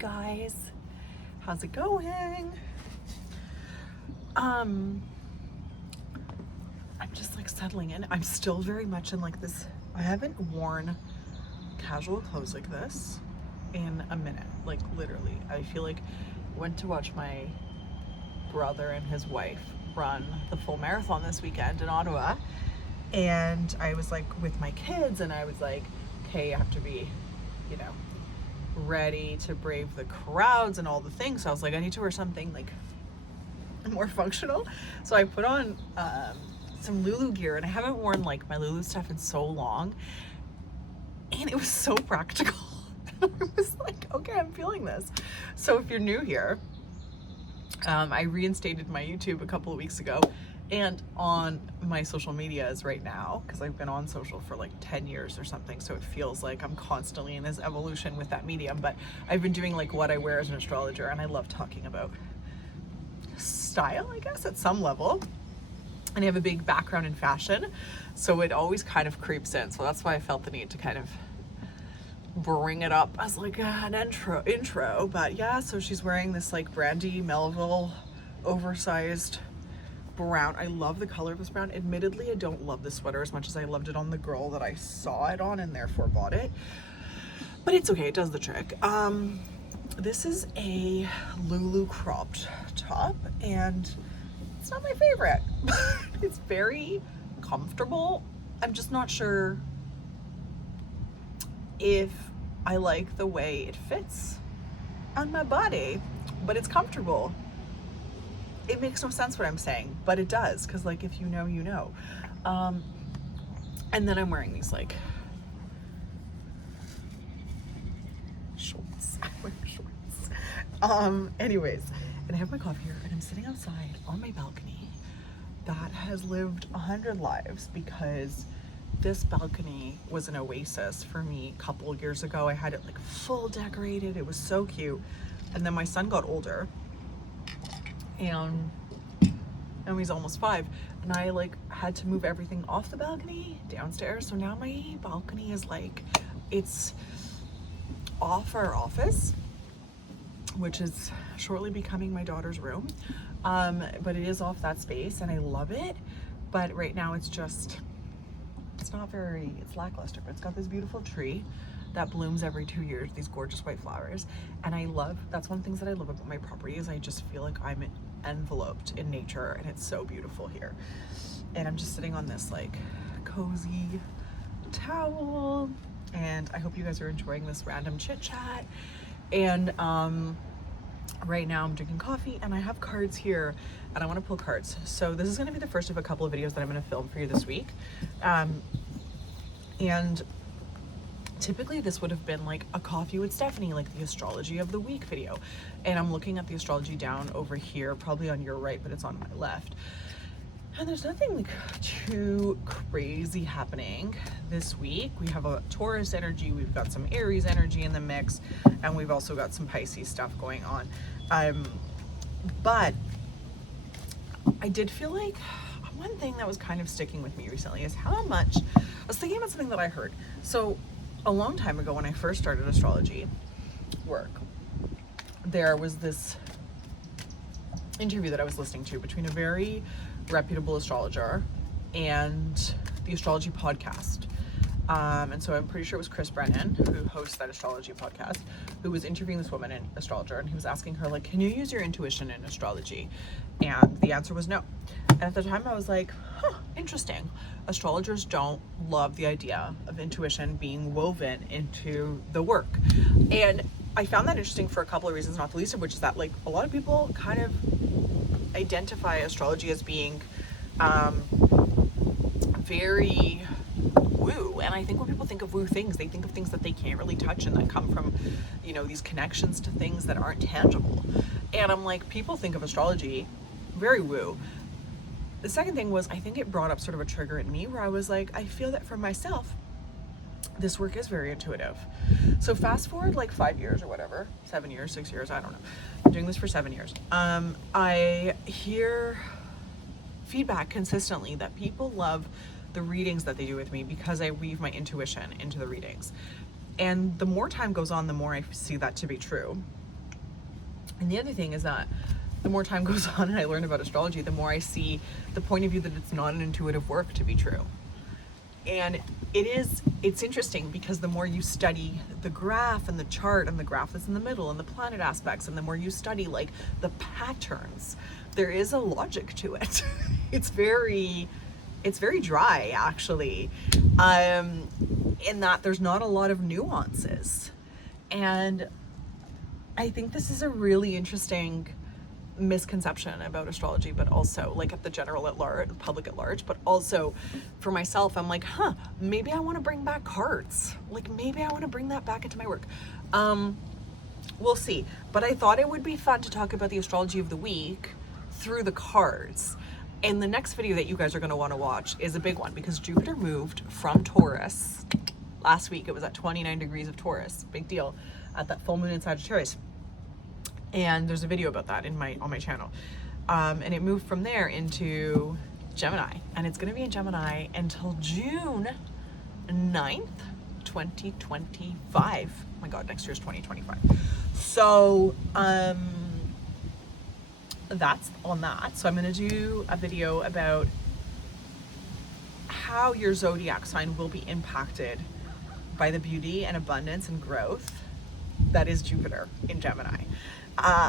guys, how's it going? I'm just like settling in. I'm still very much in like this, I haven't worn casual clothes like this in a minute, like literally. I feel like I went to watch my brother and his wife run the full marathon this weekend in Ottawa, and I was like with my kids and I was like, okay, I have to be, you know, ready to brave the crowds and all the things. So I was like, I need to wear something like more functional. So I put on some Lulu gear, and I haven't worn like my Lulu stuff in so long, and it was so practical. I was like, okay, I'm feeling this. So if you're new here, I reinstated my YouTube a couple of weeks ago, and on my social medias right now, because I've been on social for like 10 years or something, so it feels like I'm constantly in this evolution with that medium. But I've been doing like what I wear as an astrologer, and I love talking about style, I guess, at some level. And I have a big background in fashion, so it always kind of creeps in. So that's why I felt the need to kind of bring it up as like an intro. But yeah, so she's wearing this like Brandy Melville oversized brown. I love the color of this brown. Admittedly, I don't love the sweater as much as I loved it on the girl that I saw it on and therefore bought it, but it's okay, it does the trick. This is a Lulu cropped top, and it's not my favorite. It's very comfortable. I'm just not sure if I like the way it fits on my body, but it's comfortable. It makes no sense what I'm saying, but it does, because like if you know, you know. And then I'm wearing these like shorts. I'm wearing shorts. Anyways, and I have my coffee here, and I'm sitting outside on my balcony that has lived 100 lives, because this balcony was an oasis for me a couple years ago. I had it like full decorated. It was so cute. And then my son got older, and he's almost 5, and I like had to move everything off the balcony downstairs. So now my balcony is like, it's off our office, which is shortly becoming my daughter's room. But it is off that space, and I love it. But right now it's lackluster, but it's got this beautiful tree that blooms every 2 years, these gorgeous white flowers. And that's one of the things that I love about my property, is I just feel like I'm enveloped in nature, and it's so beautiful here. And I'm just sitting on this like cozy towel, and I hope you guys are enjoying this random chit chat. And right now I'm drinking coffee, and I have cards here, and I want to pull cards. So this is going to be the first of a couple of videos that I'm going to film for you this week. And typically this would have been like a coffee with Stephanie, like the astrology of the week video. And I'm looking at the astrology down over here, probably on your right, but it's on my left. And there's nothing like too crazy happening this week. We have a Taurus energy, we've got some Aries energy in the mix, and we've also got some Pisces stuff going on. But I did feel like one thing that was kind of sticking with me recently is how much, I was thinking about something that I heard. So a long time ago, when I first started astrology work, there was this interview that I was listening to between a very reputable astrologer and the astrology podcast. And so I'm pretty sure it was Chris Brennan, who hosts that astrology podcast, who was interviewing this woman, an astrologer, and he was asking her, like, can you use your intuition in astrology? And the answer was no. And at the time I was like, interesting. Astrologers don't love the idea of intuition being woven into the work. And I found that interesting for a couple of reasons, not the least of which is that like a lot of people kind of identify astrology as being very woo. And I think when people think of woo things, they think of things that they can't really touch and that come from, you know, these connections to things that aren't tangible. And I'm like, people think of astrology very woo. The second thing was, I think it brought up sort of a trigger in me where I was like, I feel that for myself, this work is very intuitive. So fast forward like 5 years or whatever, 7 years, 6 years, I don't know. I'm doing this for 7 years. I hear feedback consistently that people love the readings that they do with me because I weave my intuition into the readings. And the more time goes on, the more I see that to be true. And the other thing is that the more time goes on and I learn about astrology, the more I see the point of view that it's not an intuitive work to be true. And it's interesting because the more you study the graph and the chart and the graph that's in the middle and the planet aspects, and the more you study like the patterns, there is a logic to it. It's very dry, actually, in that there's not a lot of nuances. And I think this is a really interesting misconception about astrology, but also like at the general at large, public at large, but also for myself, I'm like, maybe I want to bring back cards. Like maybe I want to bring that back into my work. We'll see. But I thought it would be fun to talk about the astrology of the week through the cards. And the next video that you guys are going to want to watch is a big one because Jupiter moved from Taurus last week. It was at 29 degrees of Taurus. Big deal at that full moon in Sagittarius. And there's a video about that on my channel. And it moved from there into Gemini. And it's going to be in Gemini until June 9th, 2025. Oh my God, next year's 2025. So that's on that. So I'm going to do a video about how your zodiac sign will be impacted by the beauty and abundance and growth that is Jupiter in Gemini.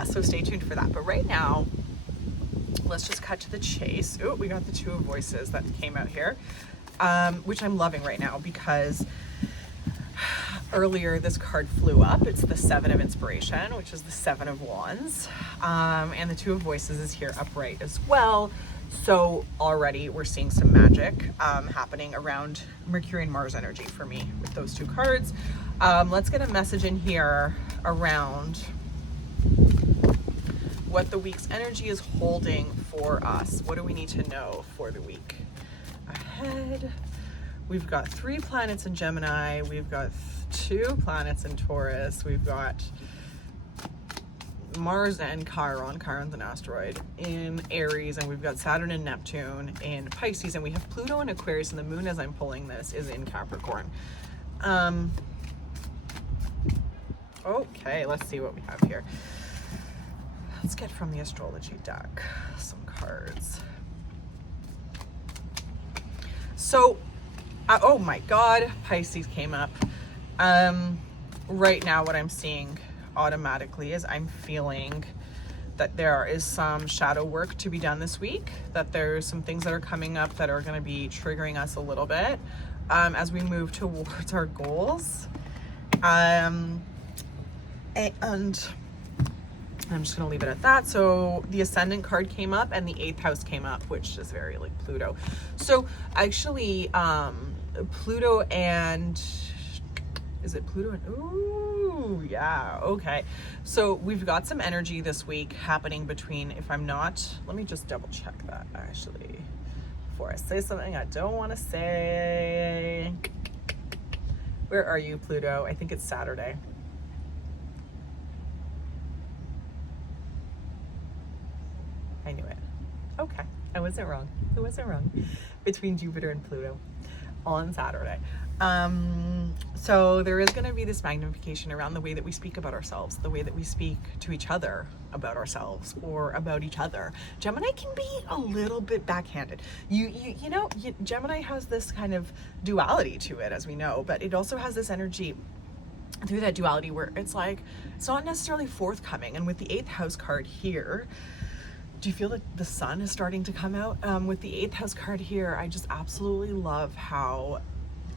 So stay tuned for that. But right now, let's just cut to the chase. Oh, we got the Two of Voices that came out here, which I'm loving right now because earlier this card flew up. It's the Seven of Inspiration, which is the Seven of Wands. And the Two of Voices is here upright as well. So already we're seeing some magic happening around Mercury and Mars energy for me with those two cards. Let's get a message in here around what the week's energy is holding for us. What do we need to know for the week ahead? We've got 3 planets in Gemini. We've got 2 planets in Taurus. We've got Mars and Chiron. Chiron's an asteroid in Aries, and we've got Saturn and Neptune in Pisces, and we have Pluto in Aquarius, and the moon, as I'm pulling this, is in Capricorn. Okay, let's see what we have here. Let's get from the astrology deck some cards. So, oh my God, Pisces came up. Right now what I'm seeing automatically is I'm feeling that there is some shadow work to be done this week, that there's some things that are coming up that are going to be triggering us a little bit as we move towards our goals. And I'm just going to leave it at that. So the Ascendant card came up and the 8th house came up, which is very like Pluto. So actually, Pluto and, is it Pluto and, ooh, yeah, okay. So we've got some energy this week happening between, if I'm not, let me just double check that actually, before I say something I don't want to say. Where are you, Pluto? I think it's Saturday. I knew it. Okay, I wasn't wrong. Between Jupiter and Pluto on Saturday. So there is going to be this magnification around the way that we speak about ourselves, the way that we speak to each other about ourselves or about each other. Gemini can be a little bit backhanded. You know, Gemini has this kind of duality to it, as we know, but it also has this energy through that duality where it's like, it's not necessarily forthcoming. And with the 8th house card here, do you feel that the sun is starting to come out? With the 8th house card here, I just absolutely love how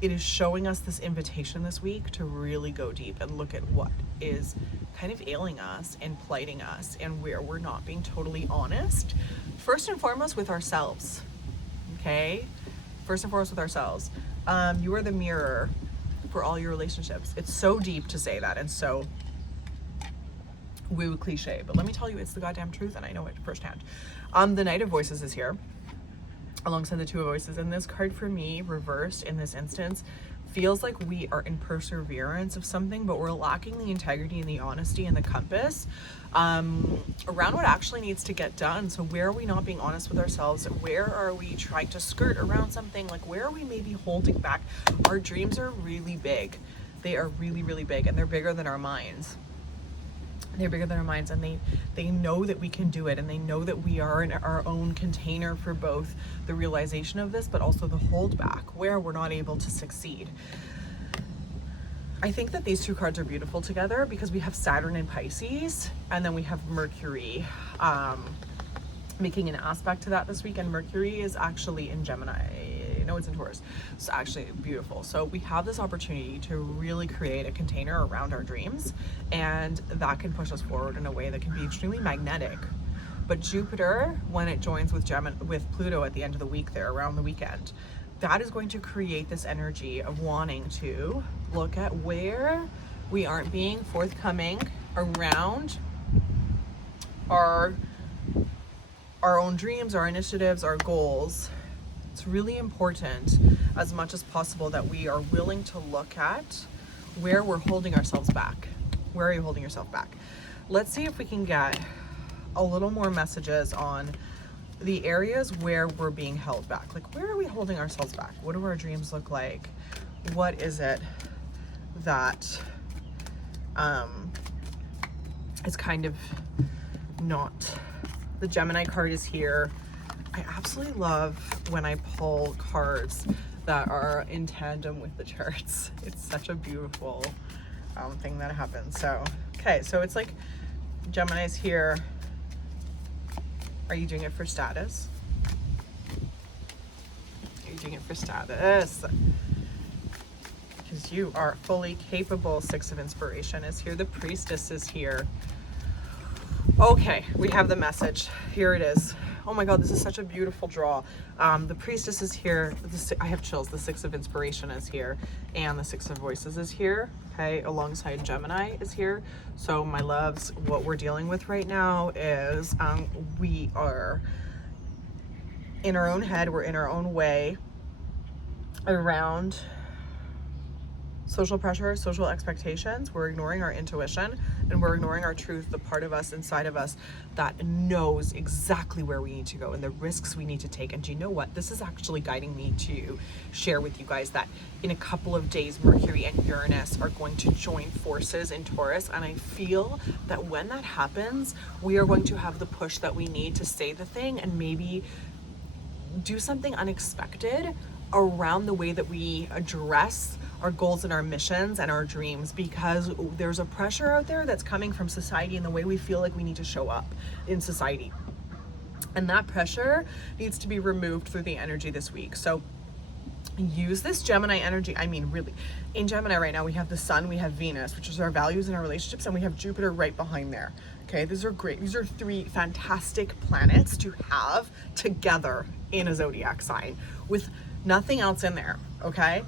it is showing us this invitation this week to really go deep and look at what is kind of ailing us and plighting us and where we're not being totally honest. First and foremost with ourselves, okay? First and foremost with ourselves. You are the mirror for all your relationships. It's so deep to say that and so woo cliche, but let me tell you, it's the goddamn truth, and I know it firsthand. The Knight of Voices is here alongside the Two of Voices, and this card for me reversed in this instance feels like we are in perseverance of something, but we're lacking the integrity and the honesty and the compass around what actually needs to get done. So where are we not being honest with ourselves? Where are we trying to skirt around something? Like, where are we maybe holding back? Our dreams are really big. They are really, really big, and they're bigger than our minds. They're bigger than our minds, and they know that we can do it, and they know that we are in our own container for both the realization of this, but also the holdback where we're not able to succeed. I think that these two cards are beautiful together because we have Saturn in Pisces, and then we have Mercury making an aspect to that this week, and Mercury is actually in Gemini. No, it's in Taurus. It's actually beautiful. So we have this opportunity to really create a container around our dreams, and that can push us forward in a way that can be extremely magnetic. But Jupiter, when it joins with Pluto at the end of the week there, around the weekend, that is going to create this energy of wanting to look at where we aren't being forthcoming around our own dreams, our initiatives, our goals. It's really important as much as possible that we are willing to look at where we're holding ourselves back. Where are you holding yourself back? Let's see if we can get a little more messages on the areas where we're being held back. Like, where are we holding ourselves back? What do our dreams look like? What is it that is kind of not... The Gemini card is here. I absolutely love when I pull cards that are in tandem with the charts. It's such a beautiful thing that happens. So, okay, so it's like Gemini's here. Are you doing it for status? Are you doing it for status? Because you are fully capable. Six of Inspiration is here. The Priestess is here. Okay, we have the message. Here it is. Oh my God, this is such a beautiful draw. The Priestess is here. I have chills. The Six of Inspiration is here, and the Six of Voices is here. Okay, alongside Gemini is here. So my loves, what we're dealing with right now is we are in our own head. We're in our own way around social pressure, social expectations. We're ignoring our intuition, and we're ignoring our truth, the part of us inside of us that knows exactly where we need to go and the risks we need to take. And do you know what? This is actually guiding me to share with you guys that in a couple of days, Mercury and Uranus are going to join forces in Taurus. And I feel that when that happens, we are going to have the push that we need to say the thing and maybe do something unexpected around the way that we address our goals and our missions and our dreams, because there's a pressure out there that's coming from society and the way we feel like we need to show up in society. And that pressure needs to be removed through the energy this week. So use this Gemini energy. I mean, really, in Gemini right now, we have the Sun, we have Venus, which is our values and our relationships, and we have Jupiter right behind there. Okay, these are great. These are three fantastic planets to have together in a zodiac sign with nothing else in there. Okay,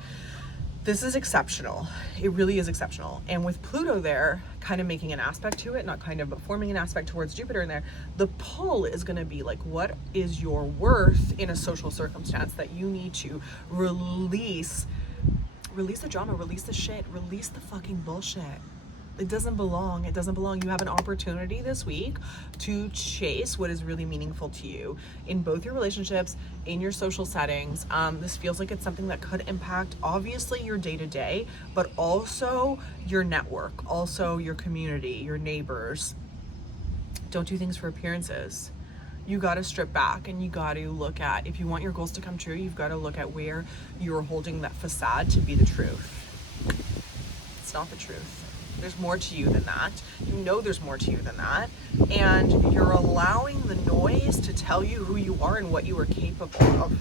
this is exceptional. It really is exceptional. And with Pluto there, kind of making an aspect to it, not kind of, but forming an aspect towards Jupiter in there, the pull is going to be like, what is your worth in a social circumstance that you need to release the drama, release the shit, release the fucking bullshit. It doesn't belong. It doesn't belong. You have an opportunity this week to chase what is really meaningful to you in both your relationships, in your social settings. This feels like it's something that could impact obviously your day-to-day, but also your network, also your community, your neighbors. Don't do things for appearances. You got to strip back and you got to look at, if you want your goals to come true, you've got to look at where you're holding that facade to be the truth. It's not the truth. There's more to you than that. You know there's more to you than that. And you're allowing the noise to tell you who you are and what you are capable of.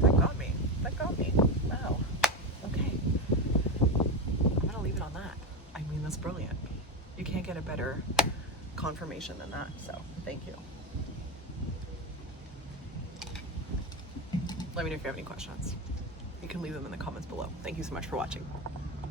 That got me. That got me. Wow. Okay. I'm going to leave it on that. I mean, that's brilliant. You can't get a better confirmation than that. So, thank you. Let me know if you have any questions. You can leave them in the comments below. Thank you so much for watching.